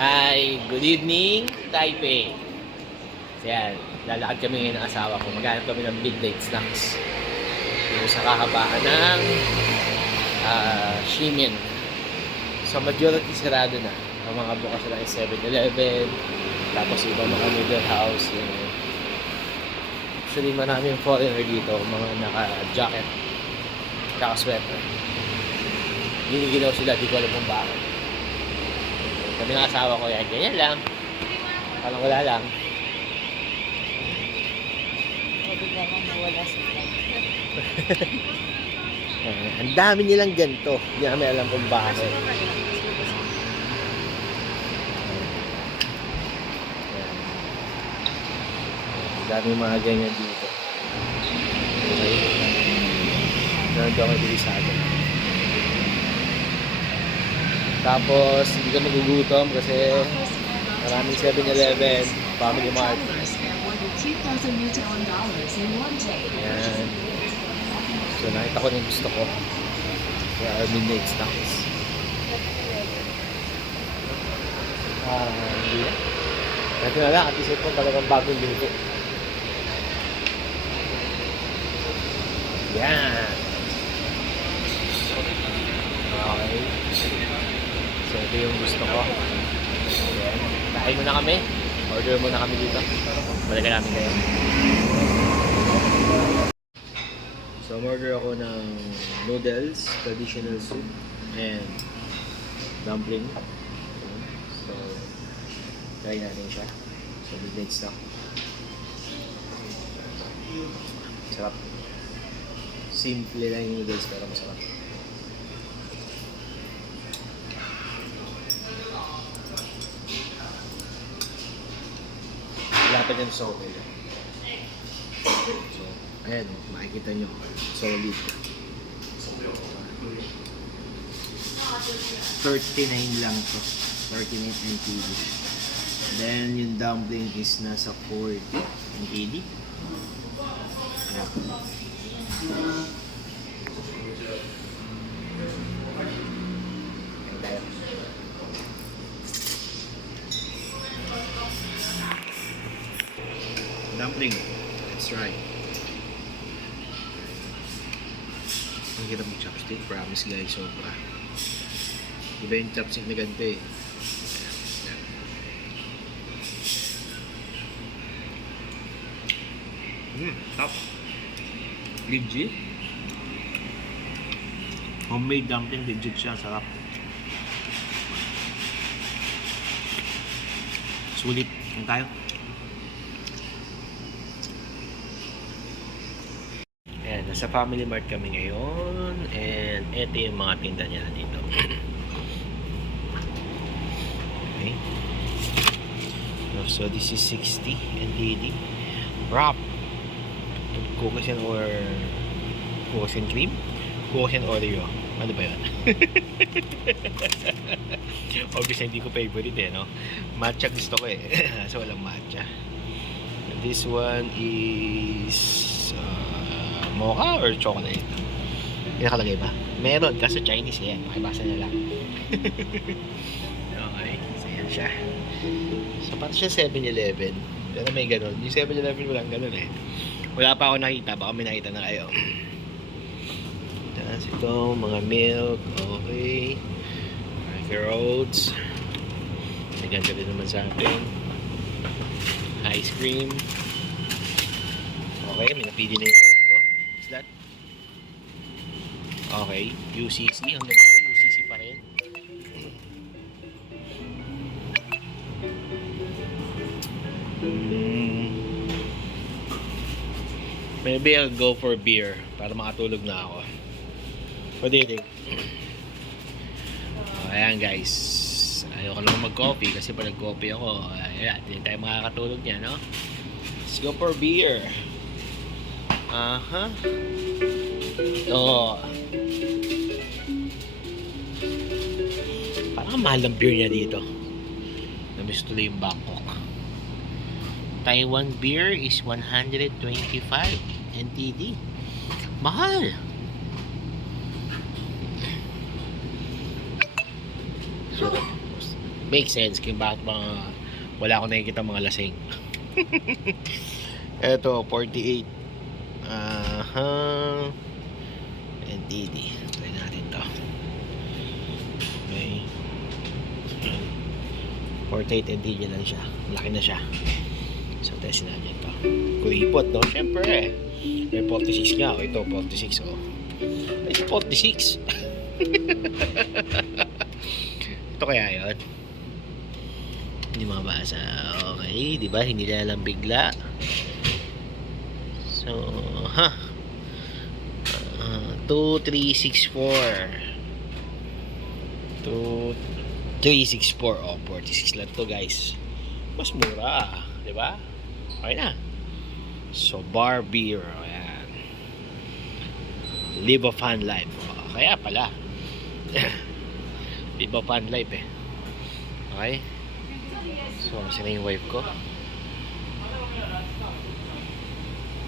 Hi, good evening, Taipei. So yan, lalakad kami ngayon ng asawa ko. Maghanap kami ng midnight snacks. Dito sa kahabaan ng Ximen. So majority sarado na. Ang mga bukas na is 7-Eleven. Tapos iba mga noodle house. Yun. Actually maraming foreigner dito. Mga naka-jacket. Tsaka sweater. Ginigilaw sila, di ko alam kung bakit. Kami ng asawa ko yan, ganyan lang. Parang wala lang. Bigla nang nawala sila. Ang dami nilang ganito. Hindi namin alam kung bakit. Ang dami mga ganyan dito. Okay. Nandito ako bilisado. Tapos, hindi ka magugutom kasi maraming 7-Eleven, Family Mart. Ayan. So, nakita ko na yung gusto ko. Kaya, midnight snacks. Hindi na. Ito na lang, at isip ko talagang bagong luto. Yan. Okay. So, ito yung gusto ko. Ayan. Kain muna kami. Order muna kami dito. Balikan namin kayo. So, order ako ng noodles, traditional soup, and dumpling. So, try natin siya. So, midnight snack. Sarap. Simple lang yung noodles pero masarap. Wala pa dyan sa hotel. So, ayan, makikita nyo. Solid. 39 lang to. 39 NTD. Then, yung dumpling is nasa 40 NTD. Ayan. Dumpling. Let's try. Ang hirap ng chopstick. Promise guys, sobra. Iba yung chopstick na ganito eh. Top. Legit. Homemade dumpling, legit siya. Sarap. Sulit. Kung tayo. Ayan, nasa Family Mart kami ngayon. And ito yung mga tinda niya dito. Okay. So this is 60 NTD. Wrap. Cookies and cream? Cookies and Oreo. Ano ba yun? Obviously, hindi ko favorite eh, no? Matcha gusto ko eh. So, walang matcha. This one is mocha or chocolate? May nakalagay ba? Meron, kasi Chinese yan. Makibasa na lang. Okay, so yan siya. So, parang siya 7-Eleven. Pero may ganun. Yung 7-Eleven walang ganun eh. Wala pa ako nakita. Baka may nakita na kayo. Tapos ito, mga milk. Okay. Cracker oats. May ganda rin naman sa akin. Ice cream. Okay, may napili na yung order ko. What's that? Okay, UCC. Hanggang dito, UCC pa rin. Maybe I'll go for beer para makatulog na ako. What do you think? Ayan guys. Ayoko lang mag-coffee kasi pag nag-coffee ako, ayan, hindi tayo makakatulog niya, no? Let's go for beer. Aha. Oh. Parang mahal ang beer niya dito. Namiss tuloy yung Bangkok. Taiwan beer is 125 NTD. Mahal. So, Makes sense kung bakit wala akong nakikita mga lasing. Eto, 48. NTD. Try natin to. Okay. 48 NTD lang siya. Laki na siya. So, test natin to. Kuripot, no? Siyempre. May 46 nga. O, ito, 46. Oh. Ito, 46. Ito kaya yun? Hindi mabasa. Okay, di ba? Hindi na lang bigla. So, 2364. 2364. Oh, 46 lang to, guys. Mas mura, di ba? Okay na. So, bar beer. Ayan. Live a fun life. Oh, kaya pala. Live a fun life eh. Okay? So, kasi na yung wife ko.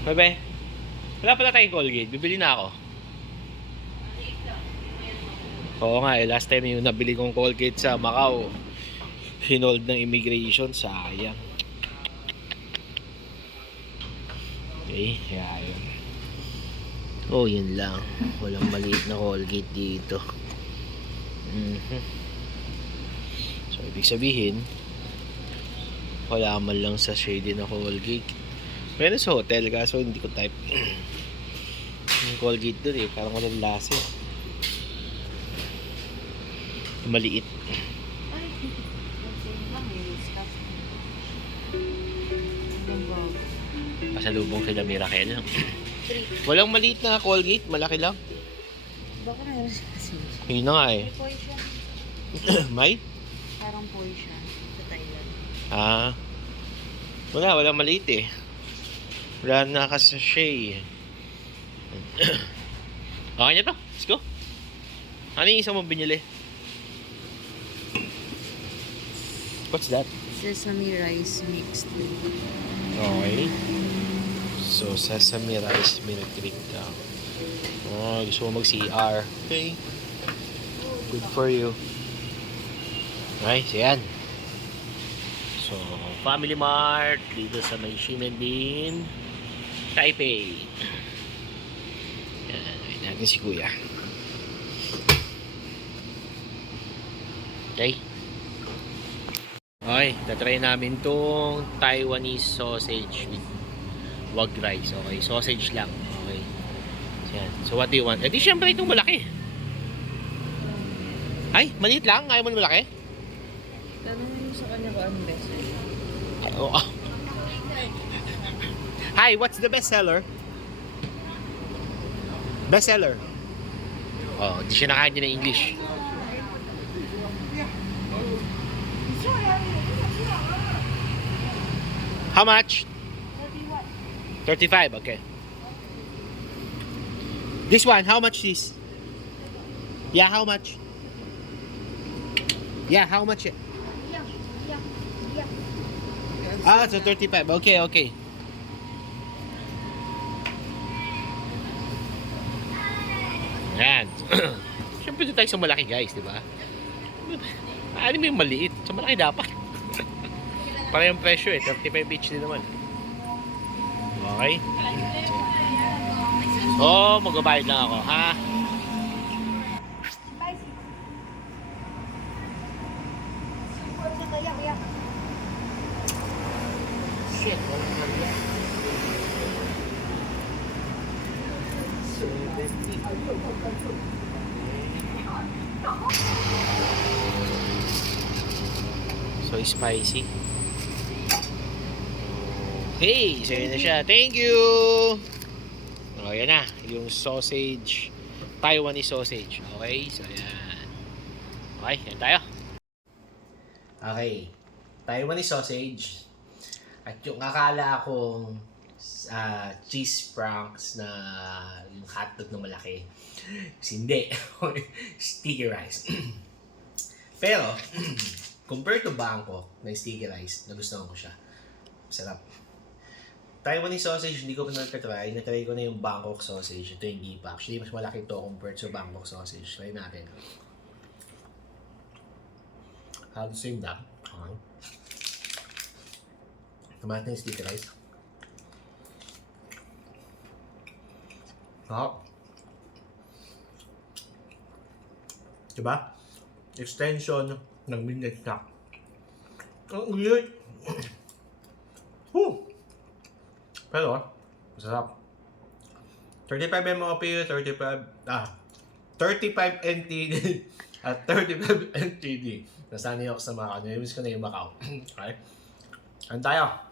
Bebe, wala pala tayong Colgate. Bibili na ako. Oo nga eh. Last time yung nabili kong Colgate sa Macau, hinold ng immigration. Sayang. Okay, kaya yun. Oh, yun lang. Walang maliit na Colgate dito. So, ibig sabihin, wala man lang sa shady na Colgate. Meron sa hotel, kaso hindi ko type. Yung Colgate dun eh, parang walang lasa. Maliit. Pasalubong kila Miracle. Walang maliit na Colgate, malaki lang. Baka meron siya kasi. Yun na nga eh. May poison. May? Parang poison sa Thailand. Walang maliit eh. Wala na kasashay. Okay na to. Let's go. Ano yung isang mong binili? What's that? Sesame rice mixed with. Okay. So, sesame rice milk drink daw. Oh, gusto mo mag-CR. Okay. Good for you. Nice, yan. So, Family Mart dito sa may Ximending, Taipei. Yan, ayun natin si Kuya. Okay. Okay, tatry namin tong Taiwanese sausage with wag rice. Okay, sausage lang. Okay. Yan. So, what do you want? Eh, di syempre itong malaki. Ay, maliit lang. Ayaw mo na malaki? Tanong mo sa kanya kung anong best. Oh. Hi, what's the best seller? Best seller. Oh, di siya nakain din ng English. How much? 35, okay. This one, how much is? Yeah, how much? Yeah, how much? So 35. Okay, okay. Yan. Siyempre dito tayo sa malaki, guys, di ba? Ano mo yung maliit? Sa malaki dapat. Para yung presyo eh. 35 each din naman. Okay. So, magbabayad lang ako, ha? Shit, walang kanya. 70. So, spicy. Okay, so yun na siya. Thank you! O, yan na. Yung sausage. Taiwanese sausage. Okay, so yan. Okay, yan tayo. Okay. Taiwanese sausage. At yung akala akong cheese franks na yung hotdog na malaki. Kasi hindi. Sticky rice. Pero, compared to Bangkok na sticky rice, nagustuhan ko siya. Sarap. Taiwanese sausage, hindi ko pa nagtatry. Natry ko na yung Bangkok sausage. Ito hindi pa. Actually, mas malaki ito compared sa Bangkok sausage. Try natin. Halos same lang. Okay. Naman natin yung sticky rice. Sarap. Diba? Extension ng midnight snack. Ang ulit! Woo! Pero, masarap. 35 MOP, 35 NTD at 35 NTD. Nasanay ako sa Macau. Namiss ko na yung Macau. Okay? Ano tayo?